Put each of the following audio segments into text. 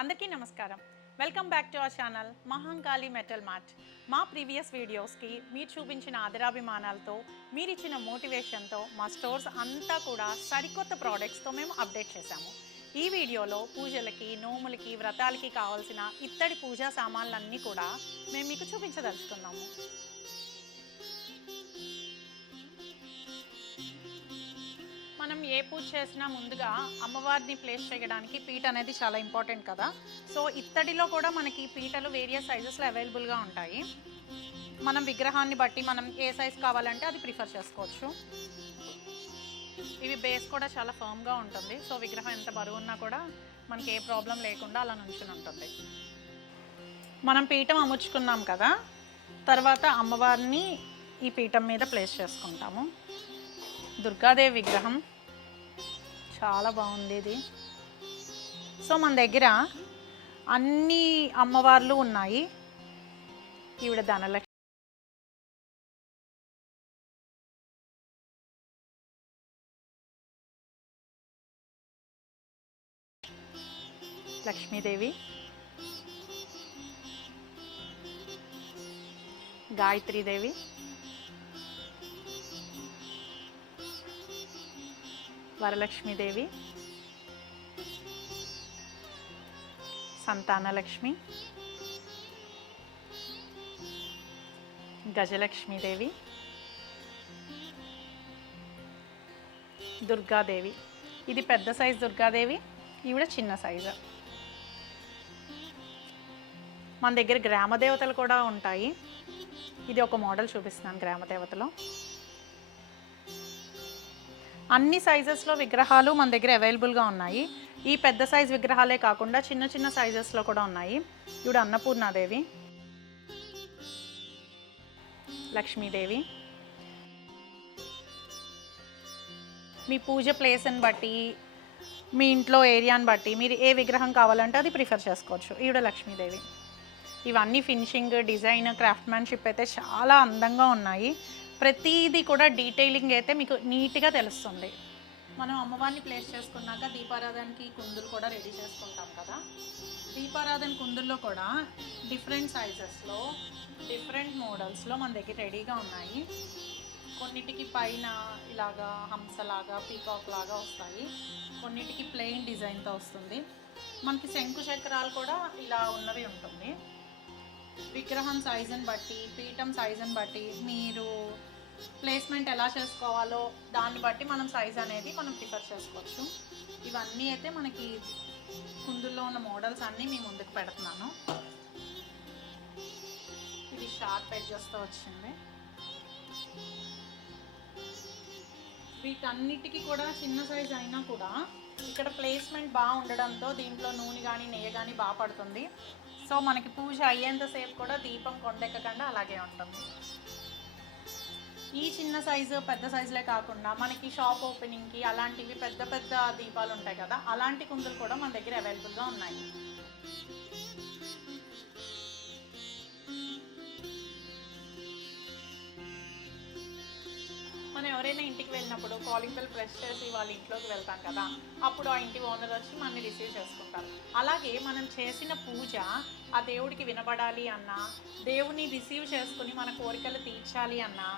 అందరికీ నమస్కారం. Welcome back to our channel Mahankali metal mart. మా ప్రీవియస్ వీడియోస్కి మీరు చూపించిన ఆదరాభిమానాలతో, మీరిచ్చిన మోటివేషన్తో మా స్టోర్స్ అంతా కూడా సరికొత్త ప్రోడక్ట్స్తో మేము అప్డేట్ చేశాము. ఈ వీడియోలో పూజలకి, నోములకి, వ్రతాలకి కావాల్సిన ఇత్తడి పూజా సామాన్లన్నీ కూడా మేము మీకు చూపించదలుచుకున్నాము. మనం ఏ పూజ చేసినా ముందుగా అమ్మవారిని ప్లేస్ చేయడానికి పీట అనేది చాలా ఇంపార్టెంట్ కదా. సో ఇత్తడిలో కూడా మనకి పీటలు వేరియస్ సైజెస్లో అవైలబుల్గా ఉంటాయి. మనం విగ్రహాన్ని బట్టి మనం ఏ సైజ్ కావాలంటే అది ప్రిఫర్ చేసుకోవచ్చు. ఇవి బేస్ కూడా చాలా ఫర్మ్గా ఉంటుంది. సో విగ్రహం ఎంత బరువు ఉన్నా కూడా మనకి ఏ ప్రాబ్లం లేకుండా అలా నుంచుని ఉంటుంది. మనం పీఠం అమర్చుకున్నాం కదా, తర్వాత అమ్మవారిని ఈ పీఠం మీద ప్లేస్ చేసుకుంటాము. దుర్గాదేవి విగ్రహం చాలా బాగుంది ఇది. సో మన దగ్గర అన్ని అమ్మవార్లు ఉన్నాయి. ఈవిడ ధనలక్ష్మి, లక్ష్మీదేవి, గాయత్రీదేవి, వరలక్ష్మీదేవి, సంతానలక్ష్మి, గజలక్ష్మీదేవి, దుర్గాదేవి. ఇది పెద్ద సైజు దుర్గాదేవి, ఈవిడ చిన్న సైజు. మన దగ్గర గ్రామదేవతలు కూడా ఉంటాయి. ఇది ఒక మోడల్ చూపిస్తున్నాను గ్రామదేవతలో. అన్ని సైజెస్లో విగ్రహాలు మన దగ్గర అవైలబుల్గా ఉన్నాయి. ఈ పెద్ద సైజ్ విగ్రహాలే కాకుండా చిన్న చిన్న సైజెస్లో కూడా ఉన్నాయి. ఇవిడ అన్నపూర్ణాదేవి, లక్ష్మీదేవి. మీ పూజ ప్లేస్ని బట్టి, మీ ఇంట్లో ఏరియాని బట్టి మీరు ఏ విగ్రహం కావాలంటే అది ప్రిఫర్ చేసుకోవచ్చు. ఈవిడ లక్ష్మీదేవి. ఇవన్నీ ఫినిషింగ్, డిజైన్, క్రాఫ్ట్మెన్షిప్ అయితే చాలా అందంగా ఉన్నాయి. ప్రతిదీ కూడా డీటెయిలింగ్ అయితే మీకు నీట్గా తెలుస్తుంది. మనం అమ్మవారిని ప్లేస్ చేసుకున్నాక దీపారాధనకి కుందులు కూడా రెడీ చేసుకుంటాం కదా. దీపారాధన కుందుల్లో కూడా డిఫరెంట్ సైజెస్లో, డిఫరెంట్ మోడల్స్లో మన దగ్గర రెడీగా ఉన్నాయి. కొన్నిటికి పైన ఇలాగా హంసలాగా, పీకాక్ లాగా వస్తాయి. కొన్నిటికి ప్లెయిన్ డిజైన్తో వస్తుంది. మనకి శంకు చక్రాలు కూడా ఇలా ఉన్నవి ఉంటుంది. విగ్రహం సైజుని బట్టి, పీఠం సైజుని బట్టి మీరు ప్లేస్మెంట్ ఎలా చేసుకోవాలో దాన్ని బట్టి మనం సైజ్ అనేది మనం ప్రిఫర్ చేసుకోవచ్చు. ఇవన్నీ అయితే మనకి కుందుల్లో ఉన్న మోడల్స్ అన్నీ మీ ముందుకు పెడుతున్నాను. ఇది షార్ప్ ఎడ్జెస్తో వచ్చింది. వీటన్నిటికీ కూడా చిన్న సైజ్ అయినా కూడా ఇక్కడ ప్లేస్మెంట్ బాగా ఉండడంతో దీంట్లో నూనె కానీ నెయ్యి కానీ బాగా పడుతుంది. సో మనకి పూజ అయ్యేంతసేపు కూడా దీపం కొండెక్కకుండా అలాగే ఉంటుంది. ఈ చిన్న సైజు, పెద్ద సైజులే కాకుండా మనకి షాప్ ఓపెనింగ్కి అలాంటివి పెద్ద పెద్ద దీపాలు ఉంటాయి కదా, అలాంటి కుందులు కూడా మన దగ్గర అవైలబుల్గా ఉన్నాయి. మనం ఎవరైనా ఇంటికి వెళ్ళినప్పుడు కాలింగ్ బెల్ ప్రెస్ చేసి వాళ్ళ ఇంట్లోకి వెళ్తాం కదా, అప్పుడు ఆ ఇంటి ఓనర్ వచ్చి మనల్ని రిసీవ్ చేసుకుంటారు. అలాగే మనం చేసిన పూజ ఆ దేవుడికి వినబడాలి అన్నా, దేవుని రిసీవ్ చేసుకుని మన కోరికలు తీర్చాలి అన్నా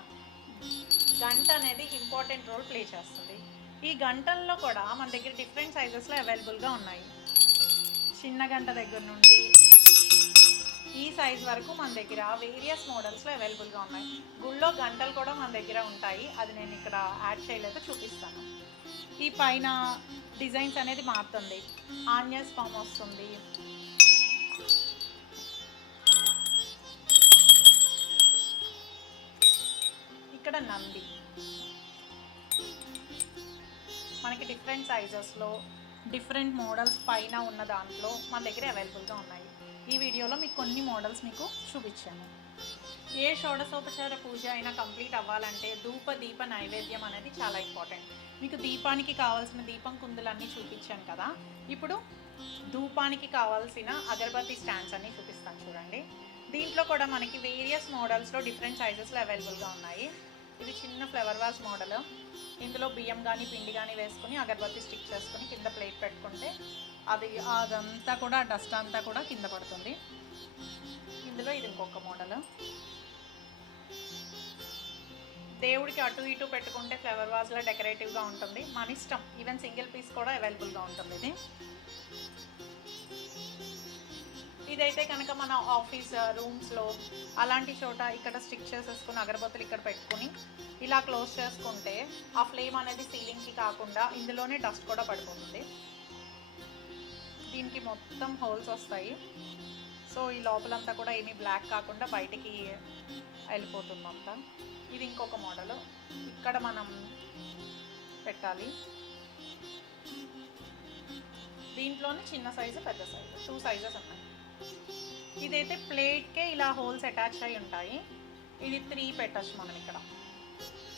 గంట అనేది ఇంపార్టెంట్ రోల్ ప్లే చేస్తుంది. ఈ గంటల్లో కూడా మన దగ్గర డిఫరెంట్ సైజెస్లో అవైలబుల్గా ఉన్నాయి. చిన్న గంట దగ్గర నుండి ఈ సైజ్ వరకు మన దగ్గర వేరియస్ మోడల్స్లో అవైలబుల్గా ఉన్నాయి. గుళ్ళో గంటలు కూడా మన దగ్గర ఉంటాయి. అది నేను ఇక్కడ యాడ్ చేయలేక చూపిస్తాను. ఈ పైన డిజైన్స్ అనేది మారుతుంది. ఆంజనేయ స్వామి వస్తుంది, ఇక్కడ నంది. మనకి డిఫరెంట్ సైజెస్లో, డిఫరెంట్ మోడల్స్ పైన ఉన్న దాంట్లో మన దగ్గర అవైలబుల్గా ఉన్నాయి. ఈ వీడియోలో మీకు కొన్ని మోడల్స్ మీకు చూపించాను. ఏ షోడశోపచార పూజ అయినా కంప్లీట్ అవ్వాలంటే ధూప దీప నైవేద్యం అనేది చాలా ఇంపార్టెంట్. మీకు దీపానికి కావాల్సిన దీపం కుందులన్నీ చూపించాను కదా, ఇప్పుడు ధూపానికి కావాల్సిన అగరబత్తి స్టాండ్స్ అన్నీ చూపిస్తాను చూడండి. దీంట్లో కూడా మనకి వేరియస్ మోడల్స్లో డిఫరెంట్ సైజెస్లో అవైలబుల్గా ఉన్నాయి. ఇది చిన్న ఫ్లవర్ వాజ్ మోడల్. ఇందులో బియ్యం కానీ పిండి కానీ వేసుకొని అగరబత్తి స్టిక్ చేసుకొని కింద ప్లేట్ పెట్టుకుంటే అదంతా కూడా డస్ట్ అంతా కూడా కింద పడుతుంది. ఇందులో ఇది ఇంకొక మోడల్. దేవుడికి అటు ఇటు పెట్టుకుంటే ఫ్లవర్ వాజ్లో డెకరేటివ్గా ఉంటుంది, మన ఇష్టం. ఈవెన్ సింగిల్ పీస్ కూడా అవైలబుల్గా ఉంటుంది. ఇదైతే కనుక మన ఆఫీస్ రూమ్స్లో అలాంటి చోట ఇక్కడ స్టిక్ చేసేసుకుని అగరబత్తులు ఇక్కడ పెట్టుకుని ఇలా క్లోజ్ చేసుకుంటే ఆ ఫ్లేమ్ అనేది సీలింగ్కి కాకుండా ఇందులోనే డస్ట్ కూడా పడిపోతుంది. దీనికి మొత్తం హోల్స్ వస్తాయి. సో ఈ లోపలంతా కూడా ఏమీ బ్లాక్ కాకుండా బయటికి వెళ్ళిపోతుందంతా. ఇది ఇంకొక మోడల్. ఇక్కడ మనం పెట్టాలి. దీంట్లోనే చిన్న సైజు పెద్ద సైజు 2 సైజెస్ ఉన్నాయి. ఇదైతే ప్లేట్కే ఇలా హోల్స్ అటాచ్ అయి ఉంటాయి. ఇది 3 పెట్టచ్చు మనం ఇక్కడ.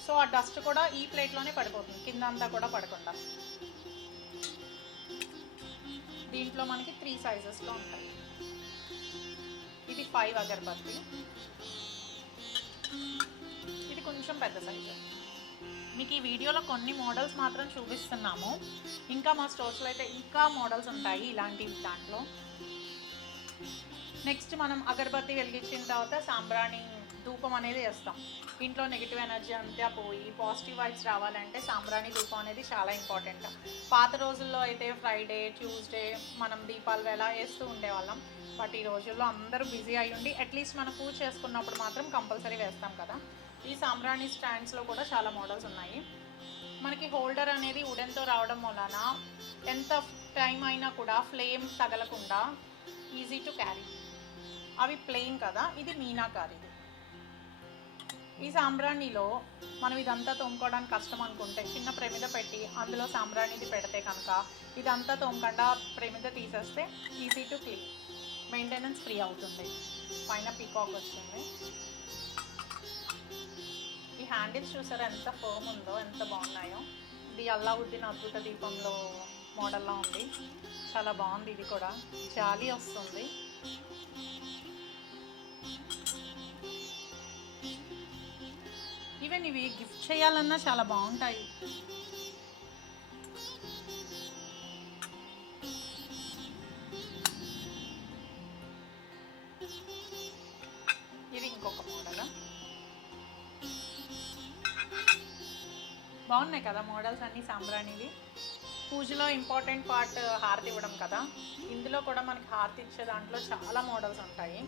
సో ఆ డస్ట్ కూడా ఈ ప్లేట్లోనే పడిపోతుంది, కింద అంతా కూడా పడకుండా. దీంట్లో మనకి 3 సైజెస్లో ఉంటాయి. ఇది 5 అగరబత్తి. ఇది కొంచెం పెద్ద సైజు. మీకు ఈ వీడియోలో కొన్ని మోడల్స్ మాత్రం చూపిస్తున్నాము. ఇంకా మా స్టోర్స్లో అయితే ఇంకా మోడల్స్ ఉంటాయి ఇలాంటివి దాంట్లో. నెక్స్ట్ మనం అగరబత్తి వెలిగించిన తర్వాత సాంబ్రాణి ధూపం అనేది వేస్తాం. ఇంట్లో నెగిటివ్ ఎనర్జీ అంతా పోయి పాజిటివ్ వైబ్స్ రావాలంటే సాంబ్రాణి ధూపం అనేది చాలా ఇంపార్టెంట్. పాత రోజుల్లో అయితే ఫ్రైడే ట్యూస్డే మనం దీపాలు వేళ వేస్తూ ఉండేవాళ్ళం. బట్ ఈ రోజుల్లో అందరూ బిజీ అయి ఉండి అట్లీస్ట్ మనం పూజ చేసుకున్నప్పుడు మాత్రం కంపల్సరీ వేస్తాం కదా. ఈ సాంబ్రాణి స్టాండ్స్లో కూడా చాలా మోడల్స్ ఉన్నాయి. మనకి హోల్డర్ అనేది వుడెన్తో రావడం వలన ఎంత టైం అయినా కూడా ఫ్లేమ్ తగలకుండా ఈజీ టు క్యారీ. అవి ప్లెయిన్ కదా, ఇది మీనాకారి. ఈ సాంబ్రాణిలో మనం ఇదంతా తోముకోవడానికి కష్టం అనుకుంటే చిన్న ప్రమిద పెట్టి అందులో సాంబ్రాణిది పెడితే కనుక ఇదంతా తోమకుండా ప్రమిద తీసేస్తే easy to clean, maintenance free అవుతుంది. పైన పీకాక్ వచ్చింది. ఈ హ్యాండిల్స్ చూసారా ఎంత ఫర్మ్ ఉందో, ఎంత బాగున్నాయో. ఇది అల్లావుద్దీన్ అద్భుత దీపంలో మోడల్లా ఉంది, చాలా బాగుంది. ఇది కూడా జాలి వస్తుంది. ఈవెన్ ఇవి గిఫ్ట్ చేయాలన్నా చాలా బాగుంటాయి. ఇది ఇంకొక మోడల్. బాగున్నాయి కదా మోడల్స్ అన్నీ సాంబ్రాణివి. పూజలో ఇంపార్టెంట్ పార్ట్ హారతి ఇవ్వడం కదా. ఇందులో కూడా మనకి హారతి ఇచ్చే దాంట్లో చాలా మోడల్స్ ఉంటాయి.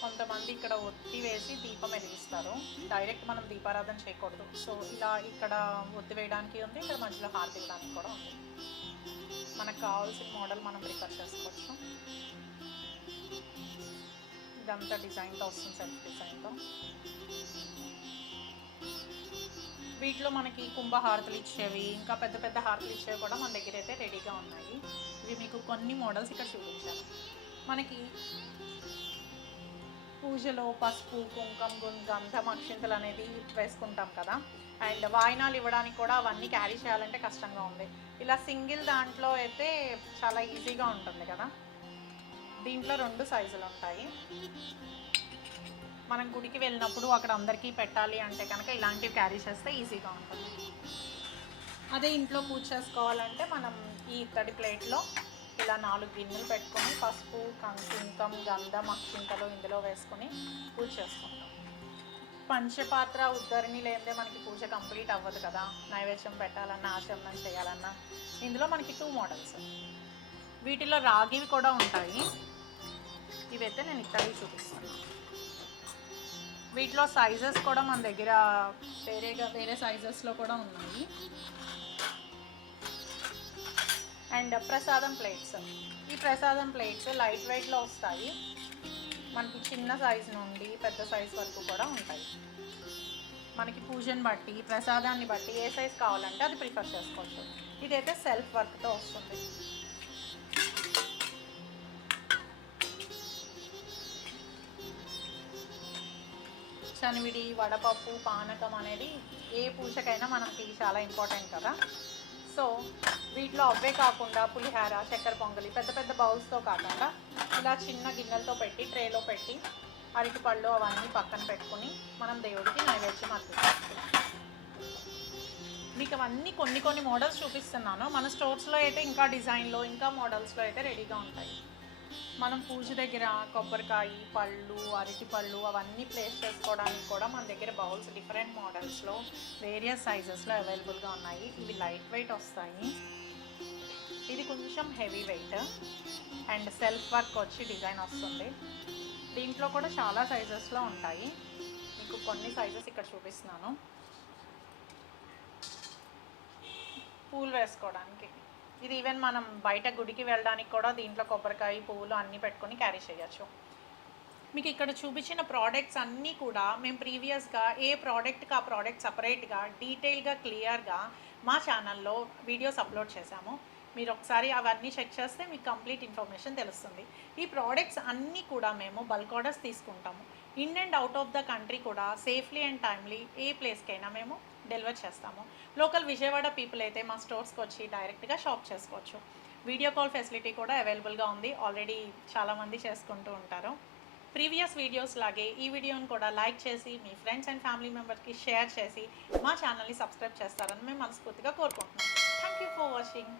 కొంతమంది ఇక్కడ ఒత్తి వేసి దీపం వెలిగిస్తారు. డైరెక్ట్ మనం దీపారాధన చేయకూడదు. సో ఇలా ఇక్కడ ఒత్తి వేయడానికి ఉంది, ఇక్కడ మధ్యలో హారతి ఇవ్వడానికి కూడా ఉంది. మనకు కావాల్సిన మోడల్ మనం ప్రిఫర్ చేసుకోవచ్చు. ఇదంతా డిజైన్తో వస్తుంది, సెల్ఫ్ డిజైన్తో. వీటిలో మనకి కుంభ హారతులు ఇచ్చేవి, ఇంకా పెద్ద పెద్ద హారతులు ఇచ్చేవి కూడా మన దగ్గర అయితే రెడీగా ఉన్నాయి. ఇవి మీకు కొన్ని మోడల్స్ ఇక్కడ చూపించాను. మనకి పూజలో పసుపు, కుంకుమ, గంధం, అక్షింతలు అనేది వేసుకుంటాం కదా. అండ్ వాయినాలు ఇవ్వడానికి కూడా అవన్నీ క్యారీ చేయాలంటే కష్టంగా ఉంది. ఇలా సింగిల్ దాంట్లో అయితే చాలా ఈజీగా ఉంటుంది కదా. దీంట్లో 2 సైజులు ఉంటాయి. మనం గుడికి వెళ్ళినప్పుడు అక్కడ అందరికీ పెట్టాలి అంటే కనుక ఇలాంటివి క్యారీ చేస్తే ఈజీగా ఉంటుంది. అదే ఇంట్లో పూజ చేసుకోవాలంటే మనం ఈ ఇత్తడి ప్లేట్లో ఇలా 4 గిన్నెలు పెట్టుకొని పసుపు, కుంకుమ, గంధం, అక్షింతలు ఇందులో వేసుకొని పూజ చేసుకుంటాం. పంచపాత్ర ఉద్ధరణి లేదే మనకి పూజ కంప్లీట్ అవ్వదు కదా. నైవేద్యం పెట్టాలన్నా, ఆచమనం చేయాలన్నా. ఇందులో మనకి 2 మోడల్స్. వీటిలో రాగివి కూడా ఉంటాయి. ఇవైతే నేను ఇత్తడి చూపిస్తాను. వీటిలో సైజెస్ కూడా మన దగ్గర వేరే సైజెస్లో కూడా ఉన్నాయి. అండ్ ప్రసాదం ప్లేట్స్. ఈ ప్రసాదం ప్లేట్స్ లైట్ వెయిట్లో వస్తాయి. మనకి చిన్న సైజు నుండి పెద్ద సైజు వరకు కూడా ఉంటాయి. మనకి పూజను బట్టి, ప్రసాదాన్ని బట్టి ఏ సైజ్ కావాలంటే అది ప్రిఫర్ చేసుకోవచ్చు. ఇదైతే సెల్ఫ్ వర్క్తో వస్తుంది. శనివిడి, వడపప్పు, పానకం అనేది ఏ పూజకైనా మనకి చాలా ఇంపార్టెంట్ కదా. సో వీటిలో అవే కాకుండా పులిహార, చక్కెర పొంగలి పెద్ద పెద్ద బౌల్స్తో కాకుండా ఇలా చిన్న గిన్నెలతో పెట్టి ట్రేలో పెట్టి అరటిపళ్ళు అవన్నీ పక్కన పెట్టుకుని మనం దేవుడికి నైవేద్యం అర్పిస్తాం. మీకు అవన్నీ కొన్ని కొన్ని మోడల్స్ చూపిస్తున్నాను. మన స్టోర్స్లో అయితే ఇంకా డిజైన్లో ఇంకా మోడల్స్లో అయితే రెడీగా ఉంటాయి. మనం పూజ దగ్గర కొబ్బరికాయ, పళ్ళు, అరటిపళ్ళు అవన్నీ ప్లేస్ చేసుకోవడానికి కూడా మన దగ్గర బౌల్స్ డిఫరెంట్ మోడల్స్లో వేరియస్ సైజెస్లో అవైలబుల్గా ఉన్నాయి. ఇవి లైట్ వెయిట్ వస్తాయి. ఇది కొంచెం heavy weight and self work వచ్చి డిజైన్ వస్తుంది. దీంట్లో కూడా చాలా సైజెస్లో ఉంటాయి. మీకు కొన్ని సైజెస్ ఇక్కడ చూపిస్తున్నాను. పూలు వేసుకోవడానికి ఇది ఈవెన్ మనం బయట గుడికి వెళ్ళడానికి కూడా దీంట్లో కొబ్బరికాయ, పువ్వులు అన్నీ పెట్టుకొని క్యారీ చేయొచ్చు. మీకు ఇక్కడ చూపించిన ప్రోడక్ట్స్ అన్నీ కూడా మేము ప్రీవియస్గా ఏ ప్రోడక్ట్కి ఆ ప్రోడక్ట్ సపరేట్గా డీటెయిల్గా క్లియర్గా మా ఛానల్లో వీడియోస్ అప్లోడ్ చేశాము. మీరు ఒకసారి అవన్నీ చెక్ చేస్తే మీకు కంప్లీట్ ఇన్ఫర్మేషన్ తెలుస్తుంది. ఈ ప్రోడక్ట్స్ అన్నీ కూడా మేము బల్క్ ఆర్డర్స్ తీసుకుంటాము. In and out of the country కూడా సేఫ్లీ అండ్ టైమ్లీ ఏ ప్లేస్కైనా మేము డెలివర్ చేస్తాము. లోకల్ విజయవాడ పీపుల్ అయితే మా స్టోర్స్కి వచ్చి డైరెక్ట్గా షాప్ చేసుకోవచ్చు. వీడియో కాల్ ఫెసిలిటీ కూడా అవైలబుల్గా ఉంది. ఆల్రెడీ చాలామంది చేసుకుంటూ ఉంటారు. ప్రీవియస్ వీడియోస్ లాగే ఈ వీడియోని కూడా లైక్ చేసి మీ ఫ్రెండ్స్ అండ్ ఫ్యామిలీ మెంబర్స్కి షేర్ చేసి మా ఛానల్ని సబ్స్క్రైబ్ చేస్తారని మేము మనస్ఫూర్తిగా కోరుకుంటున్నాం. Thank you for watching.